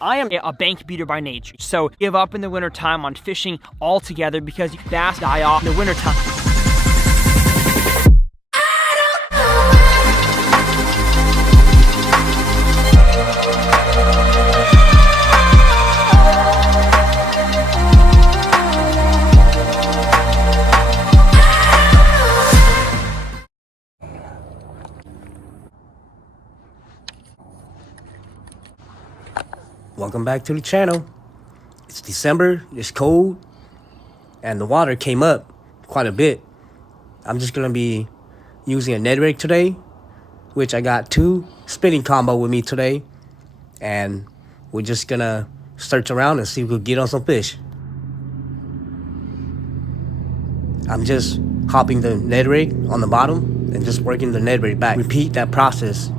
I am a bank beater by nature, so give up in the wintertime on fishing altogether because bass die off in the wintertime. Welcome back to the channel. It's December, it's cold, and the water came up quite a bit. I'm just gonna be using a Ned rig today, which I got 2 spinning combo with me today, and we're just gonna search around and see if we can get on some fish. I'm just hopping the Ned rig on the bottom and just working the Ned rig back. Repeat that process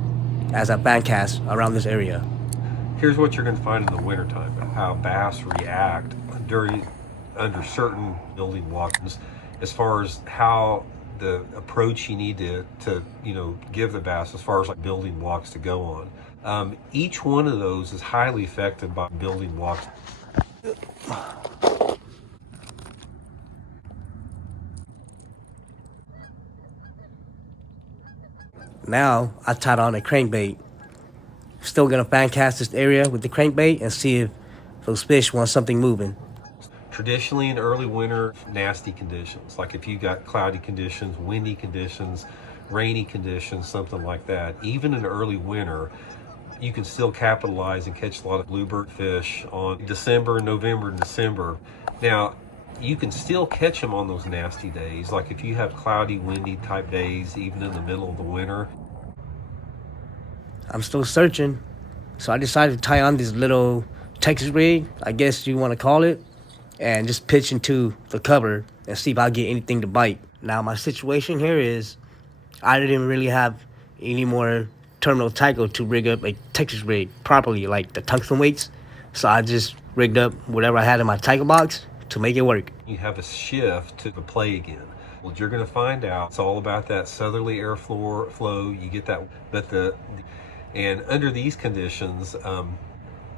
as I fan cast around this area. Here's what you're going to find in the wintertime, how bass react under certain building blocks, as far as how the approach you need to give the bass as far as like building blocks to go on. Each one of those is highly affected by building blocks. Now I tied on a crankbait. Still gonna fan cast this area with the crankbait and see if those fish want something moving. Traditionally in early winter, nasty conditions, like if you got cloudy conditions, windy conditions, rainy conditions, something like that, even in early winter, you can still capitalize and catch a lot of bluebird fish on November and December. Now, you can still catch them on those nasty days, like if you have cloudy, windy type days, even in the middle of the winter. I'm still searching, so I decided to tie on this little Texas rig, I guess you want to call it, and just pitch into the cover and see if I get anything to bite. Now my situation here is I didn't really have any more terminal tackle to rig up a Texas rig properly, like the tungsten weights, so I just rigged up whatever I had in my tackle box to make it work. You have a shift to the play again. Well, you're going to find out it's all about that southerly airflow. You get that, and under these conditions,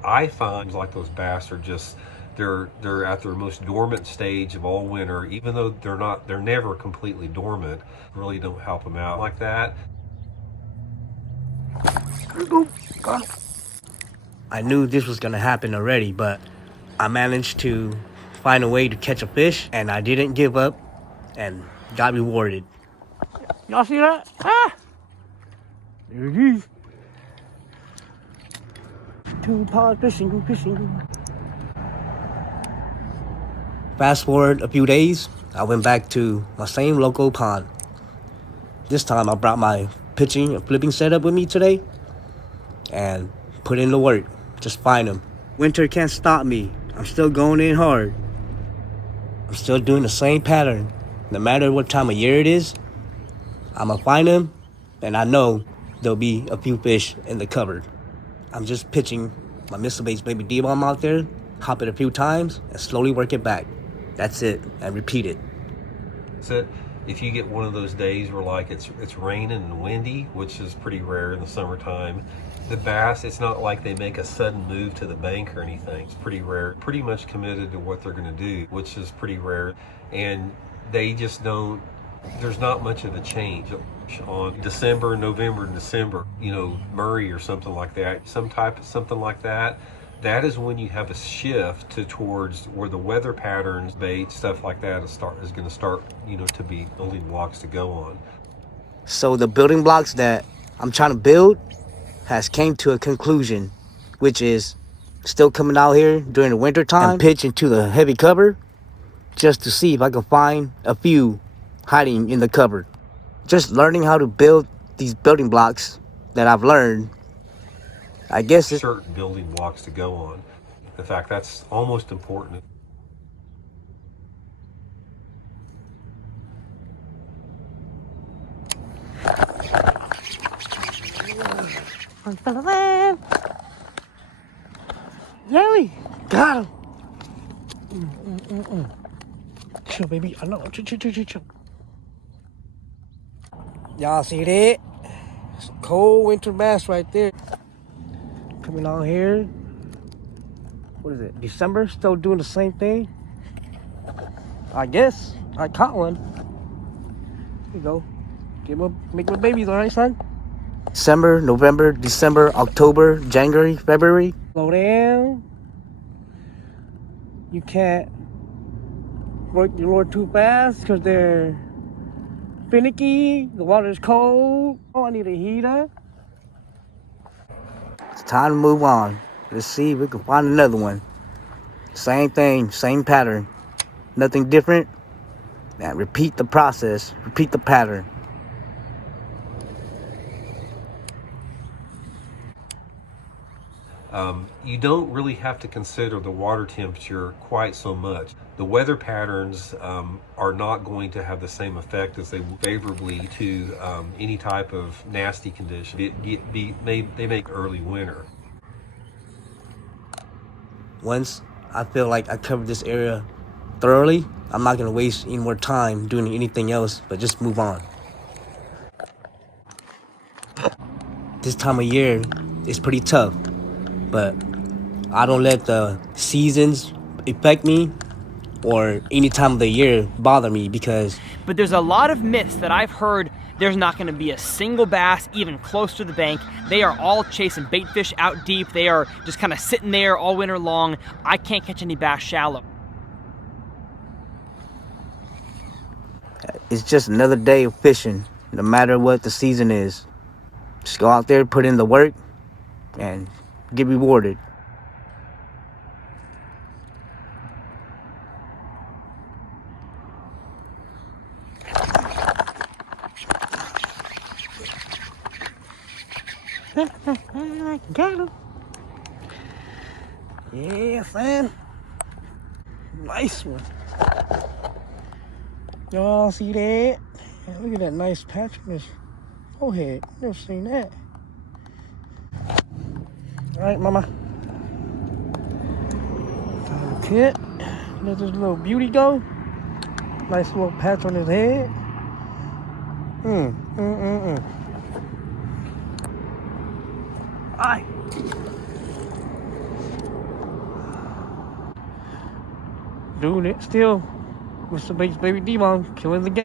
I find like those bass are just, they're at their most dormant stage of all winter, even though they're never completely dormant. Really don't help them out like that. I knew this was gonna happen already, but I managed to find a way to catch a fish, and I didn't give up and got rewarded. Y'all see that? Ah! There it is. 2-pod fishing. Fast forward a few days, I went back to my same local pond. This time I brought my pitching and flipping setup with me today and put in the work, just find them. Winter can't stop me. I'm still going in hard. I'm still doing the same pattern. No matter what time of year it is, I'm gonna find them, and I know there'll be a few fish in the cupboard. I'm just pitching my Mr. Bates Baby D-bomb out there, hop it a few times, and slowly work it back. That's it, and repeat it. That's it. If you get one of those days where like it's raining and windy, which is pretty rare in the summertime, the bass, it's not like they make a sudden move to the bank or anything. It's pretty rare. Pretty much committed to what they're going to do, which is pretty rare. And they just don't, there's not much of a change on November and December, Murray or something like that, something like that. That is when you have a shift towards where the weather patterns, bait, stuff like that is going to start, to be building blocks to go on. So the building blocks that I'm trying to build has came to a conclusion, which is still coming out here during the winter time and pitch into the heavy cover just to see if I can find a few hiding in the cupboard. Just learning how to build these building blocks that I've learned, I guess it's certain building blocks to go on. In fact, that's almost important. Yay! Got him! Chill, baby. I know. Chill. Y'all see that? Some cold winter bass right there. Coming on here. what is it, December, still doing the same thing. I guess I caught one. Here you go. Make my babies, all right, son? December, November, December, October, January, February. Slow down. You can't work your lure too fast because they're finicky. The water's cold. Oh, I need a heater. It's time to move on. Let's see if we can find another one. Same thing, same pattern. Nothing different. Now repeat the process. Repeat the pattern. You don't really have to consider the water temperature quite so much. The weather patterns are not going to have the same effect as they would favorably to any type of nasty condition. They make early winter. Once I feel like I covered this area thoroughly, I'm not going to waste any more time doing anything else, but just move on. This time of year is pretty tough, but I don't let the seasons affect me or any time of the year bother me because... But there's a lot of myths that I've heard. There's not going to be a single bass even close to the bank. They are all chasing bait fish out deep. They are just kind of sitting there all winter long. I can't catch any bass shallow. It's just another day of fishing, no matter what the season is. Just go out there, put in the work, and get rewarded. Got him. Yeah, son. Nice one. Y'all see that? Look at that nice patch on his forehead. Never seen that. All right, mama. Found the kit. Let this little beauty go. Nice little patch on his head. Aye. Doing it still. Mr. Bates, baby Debunk, killing the game.